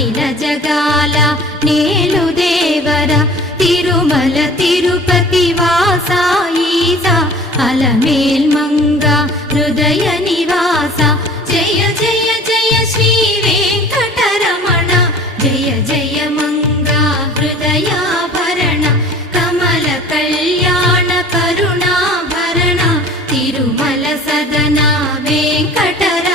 అఖిల జగాల నేలు దేవర తిరుమల తిరుపతి వాసా ఈసా అలమేల్ మంగ హృదయ నివాస జయ జయ జయ శ్రీ వెంకటరమణ జయ జయ మంగ హృదయాభరణ కమల కళ్యాణ కరుణాభరణ తిరుమల సదన వెంకటరమణ